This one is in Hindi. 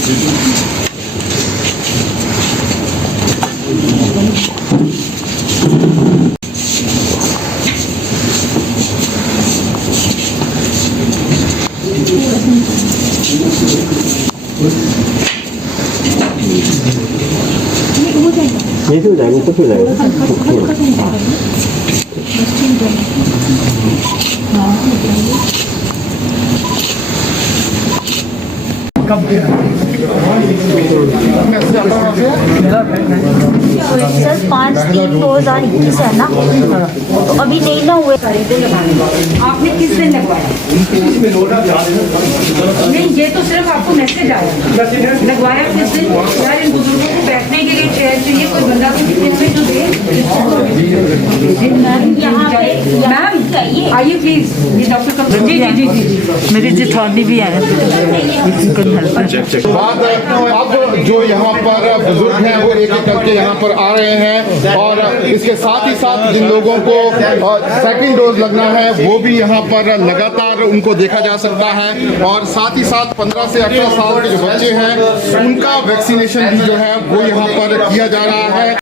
ये हो जाएगा, कुछ हो जाएगा। सर 5/3/2021 है ना, तो अभी नहीं ना हुए। आपने किस दिन लगवाया? नहीं, ये तो सिर्फ आपको मैसेज आया। लगवाया किस दिन? यार इन बुजुर्गों को बैठने के लिए चेयर चाहिए, कोई बंदा तो इसमें जो दे। मैम मैम आइए प्लीज, ये डॉक्टर का जी जी जी जी मेरी जेठानी भी है। बात अब जो यहाँ पर बुजुर्ग हैं वो एक एक करके यहाँ पर आ रहे हैं और इसके साथ ही साथ जिन लोगों को सेकंड डोज लगना है वो भी यहाँ पर लगातार उनको देखा जा सकता है और साथ ही साथ 15 से 18 साल के जो बच्चे हैं उनका वैक्सीनेशन भी जो है वो यहाँ पर किया जा रहा है।